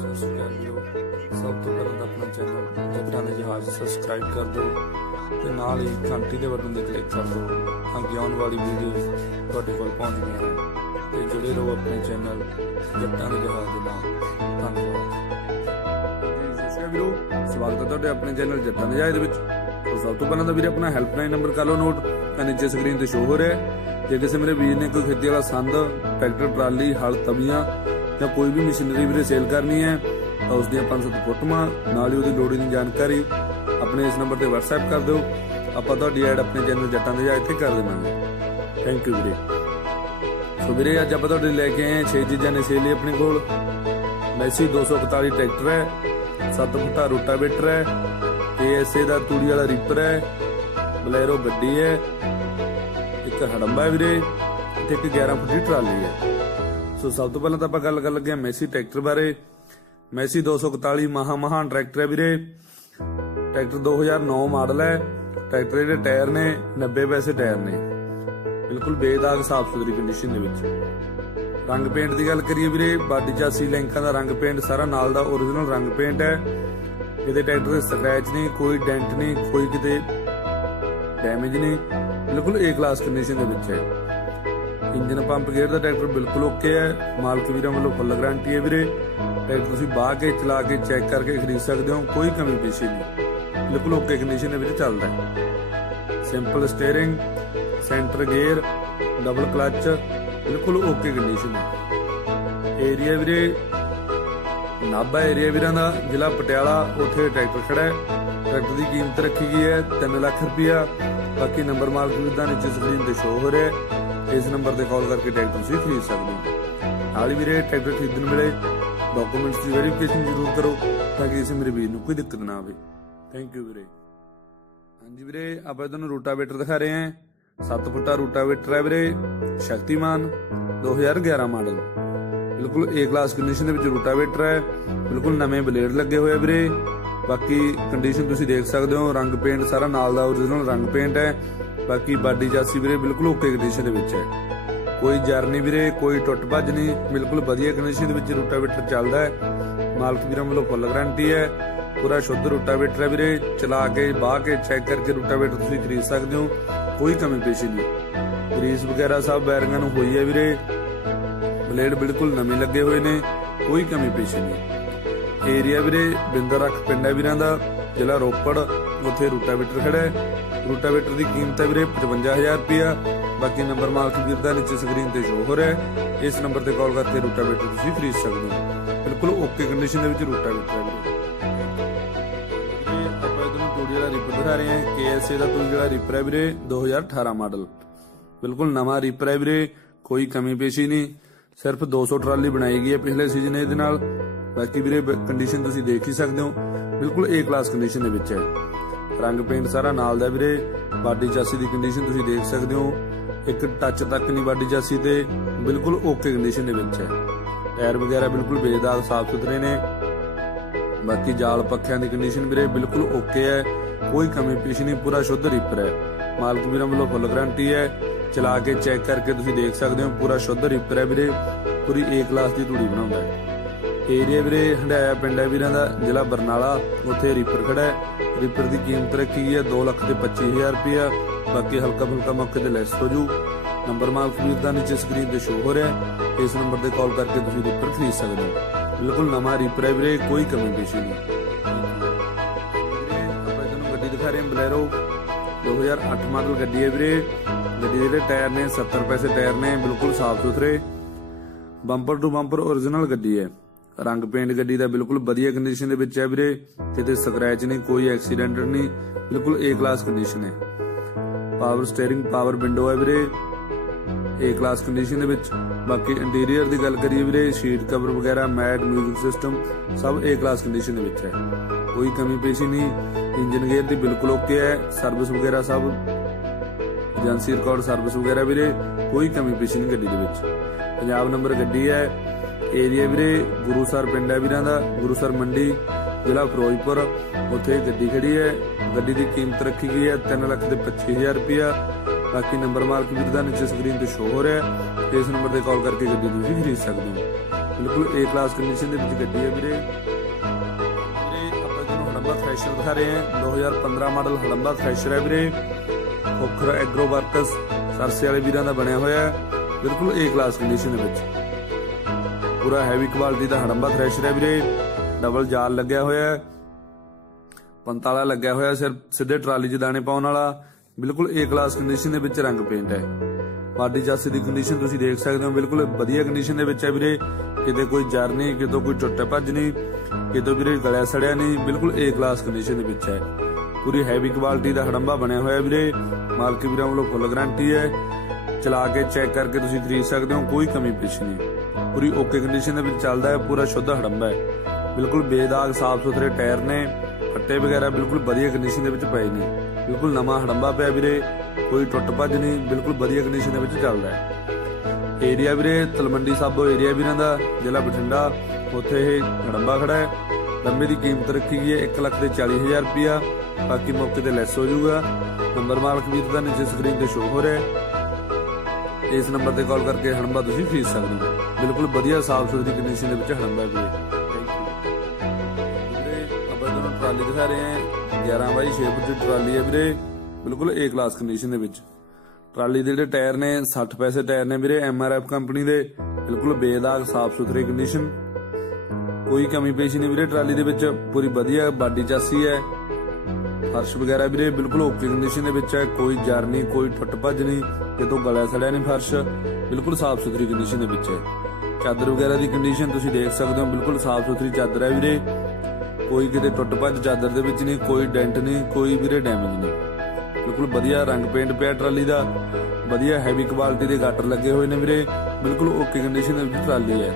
ਸਤਿ ਸ਼੍ਰੀ ਅਕਾਲ ਜੀ। ਸਭ ਤੋਂ ਪਹਿਲਾਂ ਤਾਂ ਆਪਣਾ ਚੈਨਲ ਜੱਟਾਂ ਦੇ ਜਹਾਜ਼ ਸਬਸਕ੍ਰਾਈਬ ਕਰ ਦਿਓ ਤੇ ਨਾਲ ਹੀ ਘੰਟੀ ਦੇ ਬਟਨ ਤੇ ਕਲਿੱਕ ਕਰ ਦਿਓ ਤਾਂ ਕਿ ਆਉਣ ਵਾਲੀ ਵੀਡੀਓ ਤੁਹਾਡੇ ਕੋਲ ਪਹੁੰਚਦੀਆਂ ਰਹਿਣ। ਤੇ ਜੁੜੇ ਰਹੋ ਆਪਣੇ ਚੈਨਲ ਜੱਟਾਂ ਦੇ ਜਹਾਜ਼ ਦੇ ਨਾਲ। ਧੰਨਵਾਦ। ਸਤਿ ਵੀਰੋ ਸਵਾਗਤ ਹੈ ਤੁਹਾਡੇ ਆਪਣੇ ਚੈਨਲ ਜੱਟਾਂ ਦੇ ਜਹਾਜ਼ ਦੇ ਵਿੱਚ। ਸਭ ਤੋਂ ਪਹਿਲਾਂ ਤਾਂ ਵੀਰੇ ਆਪਣਾ ਹੈਲਪਲਾਈਨ ਨੰਬਰ ਕਰ ਲਓ ਨੋਟ ਤਾਂ ਨੀਚੇ ਸਕਰੀਨ ਤੇ ਸ਼ੋ ਹੋ ਰਿਹਾ ਜੇ ਕਿਸੇ ਮੇਰੇ ਵੀਰ ਨੇ ਕੋਈ ਖੇਤੀ ਵਾਲਾ ਸੰਦ, ਟਰੈਕਟਰ, ਟਰਾਲੀ, ਹਲ, ਤਵੀਆਂ ਜਾਂ ਕੋਈ ਵੀ ਮਸ਼ੀਨਰੀ ਵੀਰੇ ਸੇਲ ਕਰਨੀ ਹੈ, ਤਾਂ ਉਸ ਦੀਆਂ 5-7 ਫੋਟੋਆਂ ਨਾਲ ਹੀ ਉਹਦੀ ਲੋੜੀਂਦੀ ਜਾਣਕਾਰੀ, ਆਪਣੇ ਇਸ ਨੰਬਰ ਤੇ WhatsApp ਕਰ ਦਿਓ, ਆਪਾਂ ਤੁਹਾਡੀ ਐਡ ਆਪਣੇ ਚੈਨਲ ਜੱਟਾਂ ਦੇ ਜਹਾਜ਼ ਤੇ ਕਰ ਦੇਵਾਂਗੇ। ਥੈਂਕ ਯੂ ਵੀਰੇ। ਸੋ ਵੀਰੇ, ਅੱਜ ਆਪਾਂ ਤੁਹਾਡੇ ਲੈ ਕੇ ਆਏ ਹਾਂ 6 ਚੀਜ਼ਾਂ ਨੇ ਸੇਲ ਲਈ ਆਪਣੇ ਕੋਲ। ਮੈਸੀ 241 ਟਰੈਕਟਰ ਹੈ 7 ਫੁੱਟਾ ਰੋਟਾਵੇਟਰ ਹੈ, KSA ਦਾ ਤੂੜੀ ਵਾਲਾ ਰੀਪਰ ਹੈ ਬਲੈਰੋ ਗੱਡੀ ਹੈ, ਇੱਕ ਹੜੰਬਾ ਵੀਰੇ, ਤੇ ਇੱਕ 11 ਫੁੱਟੀ ਟਰਾਲੀ ਹੈ। ਸੋ ਸਭ ਤੋਂ ਪਹਿਲਾਂ ਤਾਂ ਆਪਾਂ ਗੱਲ ਕਰ ਲੱਗੇ ਮੈਸੀ ਟਰੈਕਟਰ ਬਾਰੇ। ਮੈਸੀ 241 ਮਹਾ ਮਹਾਨ ਟਰੈਕਟਰ ਹੈ ਵੀਰੇ। ਟਰੈਕਟਰ 2009 ਮਾਡਲ ਹੈ। ਟਰੈਕਟਰ ਦੇ ਟਾਇਰ ਨੇ 90 ਪੈਸੇ ਟਾਇਰ ਨੇ। ਬਿਲਕੁਲ ਬੇਦਾਗ ਸਾਫ਼ ਸੁਥਰੀ ਕੰਡੀਸ਼ਨ ਦੇ ਵਿੱਚ। ਰੰਗ ਪੇਂਟ ਦੀ ਗੱਲ ਕਰੀਏ ਵੀਰੇ, ਬਾਡੀ ਚਾਸੀ ਲੈਂਕਾਂ ਦਾ ਰੰਗ ਪੇਂਟ ਸਾਰਾ ਨਾਲ ਦਾ origignal ਰੰਗ ਪੇਂਟ ਹੈ। ਕਿਤੇ ਟਰੈਕਟਰ ਦੇ ਸਕ੍ਰੈਚ ਨਹੀਂ ਕੋਈ ਡੈਂਟ ਨਹੀਂ, ਕੋਈ ਕਿਤੇ ਡੈਮੇਜ ਨਹੀਂ। ਬਿਲਕੁਲ ਏ ਕਲਾਸ ਕੰਡੀਸ਼ਨ ਦੇ ਵਿੱਚ ਹੈ। ਇੰਜਨ ਪੰਪ ਗੇਅਰ ਦਾ ਟਰੈਕਟਰ ਬਿਲਕੁਲ ਓਕੇ ਹੈ। ਮਾਲਕ ਵੀਰਾਂ ਵੱਲੋਂ ਫੁੱਲ ਗਾਰੰਟੀ ਹੈ ਵੀਰੇ। ਟਰੈਕਟਰ ਤੁਸੀਂ ਬਾਹ ਕੇ ਚਲਾ ਕੇ ਚੈੱਕ ਕਰਕੇ ਖਰੀਦ ਸਕਦੇ ਹੋ, ਕੋਈ ਕਮੀ ਪੇਸ਼ੀ ਨਹੀਂ। ਬਿਲਕੁਲ ਓਕੇ ਕੰਡੀਸ਼ਨ ਦੇ ਵਿੱਚ ਚੱਲਦਾ ਹੈ। Simple steering centre gear double clutch ਬਿਲਕੁਲ ਓਕੇ ਕੰਡੀਸ਼ਨ ਹੈ। ਏਰੀਆ ਵੀਰੇ, ਨਾਭਾ ਏਰੀਆ ਵੀਰਾਂ ਦਾ, ਜ਼ਿਲ੍ਹਾ ਪਟਿਆਲਾ, ਉੱਥੇ ਟਰੈਕਟਰ ਖੜਾ ਹੈ। ਟਰੈਕਟਰ ਦੀ ਕੀਮਤ ਰੱਖੀ ਗਈ ਹੈ 3 ਲੱਖ ਰੁਪਇਆ। ਬਾਕੀ ਨੰਬਰ ਮਾਲਕ ਵੀਰਾਂ ਨੀਚੇ ਸਕਰੀਨ ਤੇ ਸ਼ੋ ਹੋ ਰਿਹਾ ਹੈ। ਇਸ ਨੰਬਰ ਤੇ ਕਾਲ ਕਰਕੇ ਟਰੈਕਟਰ ਤੁਸੀਂ ਖਰੀਦ ਸਕਦੇ ਹੋ। ਨਾਲ ਹੀ ਵੀਰੇ ਟਰੈਕਟਰ ਖਰੀਦਣ ਵੇਲੇ ਡਾਕੂਮੈਂਟਸ ਦੀ ਵੈਰੀਫਿਕੇਸ਼ਨ ਜ਼ਰੂਰ ਕਰੋ ਤਾਂ ਕਿ ਕਿਸੇ ਮੇਰੇ ਵੀਰ ਨੂੰ ਕੋਈ ਦਿੱਕਤ ਨਾ ਆਵੇ। ਥੈਂਕ ਯੂ ਵੀਰੇ। ਹਾਂਜੀ ਵੀਰੇ, ਆਪਾਂ ਤੁਹਾਨੂੰ ਰੂਟਾਵੇਟਰ ਦਿਖਾ ਰਹੇ ਹਾਂ। 7 ਫੁੱਟਾ ਰੂਟਾਵੇਟਰ ਹੈ ਵੀਰੇ, ਸ਼ਕਤੀਮਾਨ 2011 ਮਾਡਲ। ਬਿਲਕੁਲ ਏ ਕਲਾਸ ਕੰਡੀਸ਼ਨ ਦੇ ਵਿੱਚ ਰੂਟਾਵੇਟਰ ਹੈ। ਬਿਲਕੁਲ ਨਵੇਂ ਬਲੇਡ ਲੱਗੇ ਹੋਏ ਆ ਵੀਰੇ। ਬਾਕੀ ਕੰਡੀਸ਼ਨ ਤੁਸੀਂ ਦੇਖ ਸਕਦੇ ਹੋ, ਰੰਗ ਪੇਂਟ ਸਾਰਾ ਨਾਲ ਦਾ origignal ਰੰਗ ਪੇਂਟ ਹੈ। ਬਾਕੀ ਬਾਡੀ ਜਾਸੀ ਵੀਰੇ ਬਿਲਕੁਲ ਓਕੇ ਕੰਡੀਸ਼ਨ ਦੇ ਵਿੱਚ ਹੈ। ਕੋਈ ਜਰਨੀ ਵੀਰੇ, ਕੋਈ ਟੁੱਟ ਭੱਜ ਨਹੀਂ, ਬਿਲਕੁਲ ਵਧੀਆ ਕੰਡੀਸ਼ਨ ਦੇ ਵਿੱਚ ਰੂਟਾਵੇਟਰ ਚੱਲਦਾ ਹੈ। ਮਾਲਕ ਵੀਰਾਂ ਵੱਲੋਂ ਫੁੱਲ ਗਾਰੰਟੀ ਹੈ। ਪੂਰਾ ਸ਼ੁੱਧ ਰੂਟਾਵੇਟਰ ਹੈ ਵੀਰੇ। ਚਲਾ ਕੇ ਬਾਹ ਕੇ ਚੈੱਕ ਕਰਕੇ ਰੂਟਾਵੇਟਰ ਤੁਸੀਂ ਖਰੀਦ ਸਕਦੇ ਹੋ। ਕੋਈ ਕਮੀ ਪੇਸ਼ੀ ਨਹੀਂ। ਗਰੀਸ ਵਗੈਰਾ ਸਭ ਬੈਰਿੰਗਾਂ ਨੂੰ ਹੋਈ ਹੈ ਵੀਰੇ। ਬਲੇਡ ਬਿਲਕੁਲ ਨਵੇਂ ਲੱਗੇ ਹੋਏ ਨੇ। ਕੋਈ ਕਮੀ ਪੇਸ਼ੀ ਨਹੀਂ। ਏਰੀਆ ਵੀਰੇ, ਬਿੰਦਰ ਰੱਖ ਪਿੰਡ ਹੈ ਵੀਰਾਂ ਦਾ। ਜ਼ਿਲ੍ਹਾ ਰੋਪੜ, ਉੱਥੇ ਰੂਟਾਵੇਟਰ ਖੜਾ ਹੈ। ਰੂਟਾਵੇਟਰ ਦੀ ਕੀਮਤ ਹੈ ਵੀਰੇ 55000 ਰੁਪਇਆ। ਬਾਕੀ ਨੰਬਰ ਮਾਲਕ ਵੀਰ ਦਾ ਨੀਚੇ ਸਕਰੀਨ ਤੇ ਸ਼ੋ ਹੋ ਰਿਹਾ ਹੈ। ਇਸ ਨੰਬਰ ਤੇ ਕਾਲ ਕਰਕੇ ਰੂਟਾਵੇਟਰ ਤੁਸੀਂ ਖਰੀਦ ਸਕਦੇ ਹੋ। ਬਿਲਕੁਲ ਓਕੇ ਕੰਡੀਸ਼ਨ ਦੇ ਵਿੱਚ ਰੂਟਾਵੇਟਰ ਹੈ ਵੀਰੇ। ਆਪਾਂ ਤੁਹਾਨੂੰ ਤੂੜੀ ਵਾਲਾ ਰੀਪਰ ਦਿਖਾ ਰਹੇ ਹਾਂ। KSA ਦਾ ਤੂੜੀ ਵਾਲਾ ਰੀਪਰ ਹੈ ਵੀਰੇ 2018 ਮਾਡਲ ਬਿਲਕੁਲ ਨਵਾਂ ਰੀਪਰ ਹੈ ਵੀਰੇ, ਕੋਈ ਕਮੀ ਪੇਸ਼ੀ ਨਹੀਂ। ਸਿਰਫ 200 ਟਰਾਲੀ ਬਣਾਈ ਗਈ ਹੈ ਪਿਛਲੇ ਸੀਜ਼ਨ ਇਹਦੇ ਨਾਲ। ਬਾਕੀ ਵੀਰੇ ਕੰਡੀਸ਼ਨ ਤੁਸੀਂ ਦੇਖ ਹੀ ਸਕਦੇ ਹੋ। ਬਿਲਕੁਲ ਏ ਕਲਾਸ ਕੰਡੀਸ਼ਨ ਦੇ ਵਿੱਚ ਹੈ। ਰੰਗ ਪੇਂਟ ਸਾਰਾ ਨਾਲ ਦਾ ਵੀਰੇ। ਬਾਡੀ ਚਾਸੀ ਦੀ ਕੰਡੀਸ਼ਨ ਤੁਸੀਂ ਦੇਖ ਸਕਦੇ ਹੋ। ਇੱਕ ਟੱਚ ਤੱਕ ਨਹੀਂ ਬਾਡੀ ਚਾਸੀ ਤੇ ਬਿਲਕੁਲ ਓਕੇ ਕੰਡੀਸ਼ਨ ਦੇ ਵਿੱਚ ਹੈ। ਟਾਇਰ ਵਗੈਰਾ ਬਿਲਕੁਲ ਬੇਦਾਗ, ਸਾਫ਼ ਸੁਥਰੇ ਨੇ। ਬਾਕੀ ਜਾਲ ਪੱਖਿਆਂ ਦੀ ਕੰਡੀਸ਼ਨ ਵੀਰੇ ਬਿਲਕੁਲ ਓਕੇ ਹੈ। ਕੋਈ ਕਮੀ ਪੇਸ਼ੀ ਨਹੀਂ, ਪੂਰਾ ਸ਼ੁੱਧ ਰੀਪਰ ਹੈ। ਮਾਲਕ ਵੀਰਾਂ ਵੱਲੋਂ ਫੁੱਲ ਗਾਰੰਟੀ ਹੈ। ਚਲਾ ਕੇ ਚੈੱਕ ਕਰਕੇ ਤੁਸੀਂ ਦੇਖ ਸਕਦੇ ਹੋ, ਪੂਰਾ ਸ਼ੁੱਧ ਰੀਪਰ ਹੈ ਵੀਰੇ। ਪੂਰੀ ਏ ਕਲਾਸ ਦੀ ਤੂੜੀ ਬਣਾਉਂਦਾ ਹੈ। ਏਰੀਆ ਵੀਰੇ ਹੰਡਾਇਆ ਪਿੰਡ ਹੈ ਵੀਰਾਂ ਦਾ, ਜ਼ਿਲ੍ਹਾ ਬਰਨਾਲਾ। ਉੱਥੇ ਰੀਪਰ ਖੜਾ ਹੈ। ਰੀਪਰ ਦੀ ਕੀਮਤ ਰੱਖੀ ਗਈ ਹੈ 2 ਲੱਖ ਤੇ 25000 ਰੁਪਇਆ। ਬਾਕੀ ਹਲਕਾ ਫੁਲਕਾ ਮੌਕੇ ਤੇ ਲੈਸ ਹੋ ਜੂ। ਨੰਬਰ ਮਾਲਕ ਵੀਰ ਦਾ ਨੀਚੇ ਸਕਰੀਨ ਤੇ ਸ਼ੋ ਹੋ ਰਿਹਾ ਹੈ। ਇਸ ਨੰਬਰ ਤੇ ਕਾਲ ਕਰਕੇ ਤੁਸੀਂ ਰੀਪਰ ਖਰੀਦ ਸਕਦੇ ਹੋ। ਬਿਲਕੁਲ ਨਵਾਂ ਰੀਪਰ ਹੈ ਵੀਰੇ, ਕੋਈ ਕਮੀ ਪੇਸ਼ੀ ਨਹੀਂ। ਆਪਾਂ ਤੁਹਾਨੂੰ ਗੱਡੀ ਦਿਖਾ ਰਹੇ ਹਾਂ ਬਲੈਰੋ 2008 ਮਾਡਲ ਗੱਡੀ ਹੈ ਵੀਰੇ। ਗੱਡੀ ਦੇ ਟਾਇਰ ਨੇ 70 ਪੈਸੇ ਟਾਇਰ ਨੇ, ਬਿਲਕੁਲ ਸਾਫ਼ ਸੁਥਰੇ। ਬੰਪਰ ਟੂ ਬੰਪਰ origignal ਗੱਡੀ ਹੈ। ਰੰਗ ਪੇਂਟ ਗੱਡੀ ਦਾ ਬਿਲਕੁਲ ਵਧੀਆ ਕੰਡੀਸ਼ਨ ਦੇ ਵਿੱਚ ਹੈ ਵੀਰੇ। ਕਿਤੇ ਸਕ੍ਰੈਚ ਨਹੀਂ, ਕੋਈ ਐਕਸੀਡੈਂਟ ਨਹੀਂ, ਬਿਲਕੁਲ ਏ ਕਲਾਸ ਕੰਡੀਸ਼ਨ ਹੈ। ਪਾਵਰ ਸਟੀਅਰਿੰਗ ਪਾਵਰ ਵਿੰਡੋ ਹੈ ਵੀਰੇ। ਏ ਕਲਾਸ ਕੰਡੀਸ਼ਨ ਦੇ ਵਿੱਚ। ਬਾਕੀ ਇੰਟੀਰੀਅਰ ਦੀ ਗੱਲ ਕਰੀਏ ਵੀਰੇ ਸ਼ੀਟ ਕਵਰ ਵਗੈਰਾ ਮੈਟ 뮤직 ਸਿਸਟਮ ਸਭ ਏ ਕਲਾਸ ਕੰਡੀਸ਼ਨ ਦੇ ਵਿੱਚ ਹੈ। ਕੋਈ ਕਮੀ ਪੇਸ਼ੀ ਨਹੀਂ ਇੰਜਨ ਗੇਅਰ ਦੀ ਬਿਲਕੁਲ ਓਕੇ ਹੈ ਸਰਵਿਸ ਵਗੈਰਾ ਸਭ। ਏਜੰਸੀ ਰਿਕਾਰਡ ਸਰਵਿਸ ਵਗੈਰਾ ਵੀਰੇ, ਕੋਈ ਕਮੀ ਪੇਸ਼ੀ ਨਹੀਂ ਗੱਡੀ ਦੇ ਵਿੱਚ। ਪੰਜਾਬ ਨੰਬਰ ਗੱਡੀ ਹੈ। ਏਰੀਆ ਵੀਰੇ ਗੁਰੂਸਰ ਪਿੰਡ ਹੈ ਵੀਰਾਂ ਦਾ ਗੁਰੂਸਰ ਮੰਡੀ, ਜ਼ਿਲ੍ਹਾ ਫਿਰੋਜ਼ਪੁਰ। ਉੱਥੇ ਗੱਡੀ ਖੜੀ ਹੈ, ਗੱਡੀ ਦੀ ਕੀਮਤ ਰੱਖੀ ਗਈ ਹੈ 3 ਲੱਖ ਤੇ 25000 ਰੁਪਇਆ। ਬਾਕੀ ਨੰਬਰ ਮਾਲਕ ਵੀਰ ਦਾ ਨੀਚੇ ਸਕਰੀਨ ਤੇ ਸ਼ੋ ਹੋ ਰਿਹਾ ਹੈ ਇਸ ਨੰਬਰ ਤੇ ਕਾਲ ਕਰਕੇ ਗੱਡੀ ਤੁਸੀਂ ਖਰੀਦ ਸਕਦੇ ਹੋ। ਬਿਲਕੁਲ ਏ ਕਲਾਸ ਕੰਡੀਸ਼ਨ ਦੇ ਵਿੱਚ ਗੱਡੀ ਹੈ ਵੀਰੇ। ਵੀਰੇ, ਆਪਾਂ ਤੁਹਾਨੂੰ ਹੜੰਬਾ ਥ੍ਰੈਸ਼ਰ ਦਿਖਾ ਰਹੇ ਹਾਂ। 2015 ਮਾਡਲ ਹੜੰਬਾ ਥ੍ਰੈਸ਼ਰ ਹੈ ਵੀਰੇ। ਖੋਖਰ ਐਗਰੋ ਵਰਕਸ, ਸਰਸੇ ਵਾਲੇ ਵੀਰਾਂ ਦਾ ਬਣਿਆ ਹੋਇਆ ਹੈ। ਬਿਲਕੁਲ ਏ ਕਲਾਸ ਕੰਡੀਸ਼ਨ ਦੇ ਵਿੱਚ। ਪੂਰਾ ਹੈਵੀ ਕੁਆਲਿਟੀ ਦਾ ਹੜੰਬਾ ਥ੍ਰੈਸ਼ਰ ਹੈ ਵੀਰੇ। ਡਬਲ ਜਾਲ ਲੱਗਿਆ ਹੋਇਆ ਹੈ। ਪੰਤਾਲਾ ਲੱਗਿਆ ਹੋਇਆ ਸਿਰ, ਸਿੱਧੇ ਟਰਾਲੀ 'ਚ ਦਾਣੇ ਪਾਉਣ ਵਾਲਾ। ਬਿਲਕੁਲ ਏ ਕਲਾਸ ਕੰਡੀਸ਼ਨ ਦੇ ਵਿੱਚ ਰੰਗ ਪੇਂਟ ਹੈ। ਬਾਡੀ ਚਾਸੇ ਦੀ ਕੰਡੀਸ਼ਨ ਤੁਸੀਂ ਦੇਖ ਸਕਦੇ ਹੋ। ਬਿਲਕੁਲ ਵਧੀਆ ਕੰਡੀਸ਼ਨ ਦੇ ਵਿੱਚ ਹੈ ਵੀਰੇ। ਕਿਤੇ ਕੋਈ ਜਰ ਨਹੀਂ, ਕਿਤੋਂ ਕੋਈ ਟੁੱਟੇ ਭੱਜ ਨਹੀਂ, ਕਿਤੇ ਵੀਰੇ ਗਲਿਆ ਸੜਿਆ ਨਹੀਂ। ਬਿਲਕੁਲ ਏ ਕਲਾਸ ਕੰਡੀਸ਼ਨ ਦੇ ਵਿੱਚ ਹੈ। ਪੂਰੀ ਹੈਵੀ ਕੁਆਲਿਟੀ ਦਾ ਹੜੰਬਾ ਬਣਿਆ ਹੋਇਆ ਵੀਰੇ। ਮਾਲਕ ਵੀਰਾਂ ਵੱਲੋਂ ਫੁੱਲ ਗਾਰੰਟੀ ਹੈ। ਚਲਾ ਕੇ ਚੈੱਕ ਕਰਕੇ ਤੁਸੀਂ ਖਰੀਦ ਸਕਦੇ ਹੋ। ਕੋਈ ਕਮੀ ਪੇਸ਼ ਨਹੀਂ। ਪੂਰੀ ਓਕੇ ਕੰਡੀਸ਼ਨ ਦੇ ਵਿੱਚ ਚੱਲਦਾ ਹੈ, ਪੂਰਾ ਸ਼ੁੱਧ ਹੜੰਬਾ ਹੈ। ਬਿਲਕੁਲ ਬੇਦਾਗ ਸਾਫ਼ ਸੁਥਰੇ ਟਾਇਰ ਨੇ, ਫੱਟੇ ਵਗੈਰਾ ਬਿਲਕੁਲ ਵਧੀਆ ਕੰਡੀਸ਼ਨ ਦੇ ਵਿੱਚ ਪਏ ਨੇ। ਬਿਲਕੁਲ ਨਵਾਂ ਹੜੰਬਾ ਪਿਆ ਵੀਰੇ, ਕੋਈ ਟੁੱਟ ਭੱਜ ਨਹੀਂ, ਬਿਲਕੁਲ ਵਧੀਆ ਕੰਡੀਸ਼ਨ ਦੇ ਵਿੱਚ ਚੱਲਦਾ ਹੈ। ਏਰੀਆ ਵੀਰੇ ਤਲਮੰਡੀ ਸਾਬੋ ਏਰੀਆ ਵੀਰਾਂ ਦਾ, ਜ਼ਿਲ੍ਹਾ ਬਠਿੰਡਾ, ਉੱਥੇ ਇਹ ਹੜੰਬਾ ਖੜਾ ਹੈ। ਲੰਬੇ ਦੀ ਕੀਮਤ ਰੱਖੀ ਗਈ ਹੈ 1 ਲੱਖ ਤੇ 40000 ਰੁਪਇਆ। ਬਾਕੀ ਮੌਕੇ ਤੇ ਲੈਸ ਹੋ ਜਾਊਗਾ। ਨੰਬਰ ਮਾਲਕ ਵੀਰ ਦਾ ਨੀਚੇ ਸਕਰੀਨ ਤੇ ਸ਼ੋ ਹੋ ਰਿਹਾ ਹੈ। ਇਸ ਨੰਬਰ ਤੇ ਕਾਲ ਕਰਕੇ ਹੜੰਬਾ ਤੁਸੀਂ ਖਰੀਦ ਸਕਦੇ ਹੋ। ਬਿਲਕੁਲ ਵਧੀਆ ਸਾਫ਼ ਸੁਥਰੀ ਕੰਡੀਸ਼ਨ ਦੇ ਵਿੱਚ ਹੜੰਬਾ ਵੀ ਹੈ। ਵੀਰੇ, ਆਪਾਂ ਤੁਹਾਨੂੰ ਟਰਾਲੀ ਦਿਖਾ ਰਹੇ ਹਾਂ। 11 ਬਾਈ 6 ਫੁੱਟ ਦੀ ਟਰਾਲੀ ਹੈ ਵੀਰੇ। ਬਿਲਕੁਲ ਏ ਕਲਾਸ ਕੰਡੀਸ਼ਨ ਦੇ ਵਿੱਚ। ਟਰਾਲੀ ਦੇ ਜਿਹੜੇ ਟਾਇਰ ਨੇ 60 ਪੈਸੇ ਟਾਇਰ ਨੇ ਵੀਰੇ ਐਮਆਰਐਫ ਕੰਪਨੀ ਦੇ। ਬਿਲਕੁਲ ਬੇਦਾਗ, ਸਾਫ਼ ਸੁਥਰੀ ਕੰਡੀਸ਼ਨ ਕੋਈ ਕਮੀ ਪੇਸ਼ੀ ਨਹੀਂ ਵੀਰੇ ਟਰਾਲੀ ਦੇ ਵਿੱਚ। ਪੂਰੀ ਵਧੀਆ, ਬਾਡੀ ਚਾਸੀ ਹੈ। ਫਰਸ਼ ਵਗੈਰਾ ਵੀਰੇ, ਬਿਲਕੁਲ ਓਕੇ ਕੰਡੀਸ਼ਨ ਦੇ ਵਿੱਚ ਹੈ, ਕੋਈ ਜਰ ਨਹੀਂ, ਕੋਈ ਟੁੱਟ ਭੱਜ ਨਹੀਂ, ਕਿਤੋਂ ਗਲਿਆ ਸੜਿਆ ਨਹੀਂ ਫਰਸ਼, ਬਿਲਕੁਲ ਸਾਫ਼ ਸੁਥਰੀ ਕੰਡੀਸ਼ਨ ਦੇ ਵਿੱਚ ਹੈ। ਚਾਦਰ ਵਗੈਰਾ ਦੀ ਕੰਡੀਸ਼ਨ ਤੁਸੀਂ ਦੇਖ ਸਕਦੇ ਹੋ, ਬਿਲਕੁਲ ਸਾਫ਼ ਸੁਥਰੀ ਚਾਦਰ ਹੈ ਵੀਰੇ। ਕੋਈ ਕਿਤੇ ਟੁੱਟ ਭੱਜ ਚਾਦਰ ਦੇ ਵਿੱਚ ਨਹੀਂ, ਕੋਈ ਡੈਂਟ ਨਹੀਂ, ਕੋਈ ਵੀਰੇ ਡੈਮੇਜ ਨਹੀਂ। ਬਿਲਕੁਲ ਵਧੀਆ ਰੰਗ ਪੇਂਟ ਪਿਆ ਟਰਾਲੀ ਦਾ, ਵਧੀਆ ਹੈਵੀ ਕੁਆਲਿਟੀ ਦੇ ਗਾਟਰ ਲੱਗੇ ਹੋਏ ਨੇ ਵੀਰੇ, ਬਿਲਕੁਲ ਓਕੇ ਕੰਡੀਸ਼ਨ ਦੇ ਵਿੱਚ ਟਰਾਲੀ ਹੈ।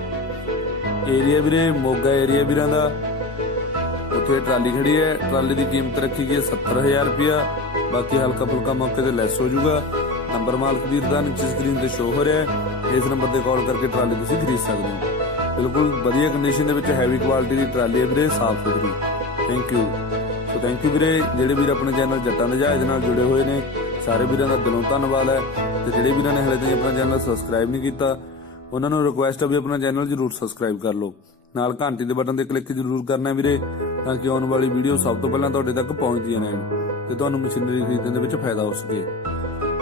ਏਰੀਆ ਵੀਰੇ, ਮੋਗਾ ਏਰੀਆ ਵੀਰਾਂ ਦਾ ਉੱਥੇ ਟਰਾਲੀ ਖੜੀ ਹੈ। ਟਰਾਲੀ ਦੀ ਕੀਮਤ ਰੱਖੀ ਗਈ ਹੈ 70000 ਰੁਪਇਆ। ਬਾਕੀ ਹਲਕਾ ਫੁਲਕਾ ਮੌਕੇ ਤੇ ਲੈਸ ਹੋ ਜਾਊਗਾ। ਨੰਬਰ ਮਾਲਕ ਵੀਰ ਦਾ ਨੀਚੇ ਸਕਰੀਨ ਤੇ ਸ਼ੋ ਹੋ ਰਿਹਾ ਹੈ। ਇਸ ਨੰਬਰ ਤੇ ਕਾਲ ਕਰਕੇ ਟਰਾਲੀ ਤੁਸੀਂ ਖਰੀਦ ਸਕਦੇ ਹੋ। ਬਿਲਕੁਲ ਵਧੀਆ ਕੰਡੀਸ਼ਨ ਦੇ ਵਿੱਚ ਹੈਵੀ ਕੁਆਲਿਟੀ ਦੀ ਟਰਾਲੀ ਹੈ ਵੀਰੇ, ਸਾਫ਼ ਸੁਥਰੀ। Thank you so thank you ਵੀਰੇ। ਜਿਹੜੇ ਵੀਰ ਆਪਣੇ ਚੈਨਲ ਜੱਟਾਂ ਦੇ ਨਾਲ ਜੁੜੇ ਹੋਏ ਨੇ, ਸਾਰੇ ਵੀਰਾਂ ਦਾ ਦਿਲੋਂ ਧੰਨਵਾਦ ਹੈ। ਤੇ ਜਿਹੜੇ ਵੀਰਾਂ ਨੇ ਹਲੇ ਤੱਕ ਆਪਣਾ ਚੈਨਲ ਸਬਸਕ੍ਰਾਈਬ ਨਹੀਂ ਕੀਤਾ, ਉਹਨਾਂ ਨੂੰ ਰਿਕੁਐਸਟ ਹੈ ਵੀ ਆਪਣਾ ਚੈਨਲ ਜਰੂਰ ਸਬਸਕ੍ਰਾਈਬ ਕਰ ਲਓ। ਨਾਲ ਘੰਟੀ ਦੇ ਬਟਨ ਤੇ ਕਲਿੱਕ ਜਰੂਰ ਕਰਨਾ ਵੀਰੇ। ਤਾਂ ਕਿ ਆਉਣ ਵਾਲੀ ਵੀਡੀਓ ਸਭ ਤੋਂ ਪਹਿਲਾਂ ਤੁਹਾਡੇ ਤੱਕ ਪਹੁੰਚਦੀਆਂ ਰਹਿਣ ਤੇ ਤੁਹਾਨੂੰ ਮਸ਼ੀਨਰੀ ਖਰੀਦਣ ਦੇ ਵਿੱਚ ਫਾਇਦਾ ਹੋ ਸਕੇ।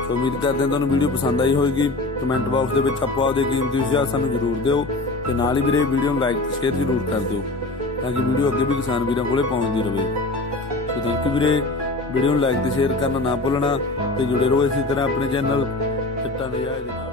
ਸੋ ਉਮੀਦ ਕਰਦੇ ਹਾਂ ਤੁਹਾਨੂੰ ਵੀਡੀਓ ਪਸੰਦ ਆਈ ਹੋਵੇਗੀ। ਕਮੈਂਟ ਬਾਕਸ ਦੇ ਵਿੱਚ ਆਪੋ ਆਪਦੇ ਕੀਮਤੀ ਸੁਝਾਅ ਸਾਨੂੰ ਜਰੂਰ ਦਿਓ ਤੇ ਨਾਲ ਹੀ ਵੀਰੇ ਵੀਡੀਓ ਨੂੰ ਲਾਈਕ ਤੇ ਸ਼ੇਅਰ ਜਰੂਰ ਕਰ ਦਿਓ ਤਾਂ ਕਿ ਵੀਡੀਓ ਅੱਗੇ ਵੀ ਕਿਸਾਨ ਵੀਰਾਂ ਕੋਲੇ ਪਹੁੰਚਦੀ ਰਹੇ। ਸੋ ਥੈਂਕ ਯੂ ਵੀਰੇ। ਵੀਡੀਓ ਨੂੰ ਲਾਈਕ ਤੇ ਸ਼ੇਅਰ ਕਰਨਾ ਨਾ ਭੁੱਲਣਾ ਤੇ ਜੁੜੇ ਰਹੋ ਇਸੇ ਤਰ੍ਹਾਂ ਆਪਣੇ ਚੈਨਲ ਚਿੱਟਾਂ ਦੇ ਨਾਲ।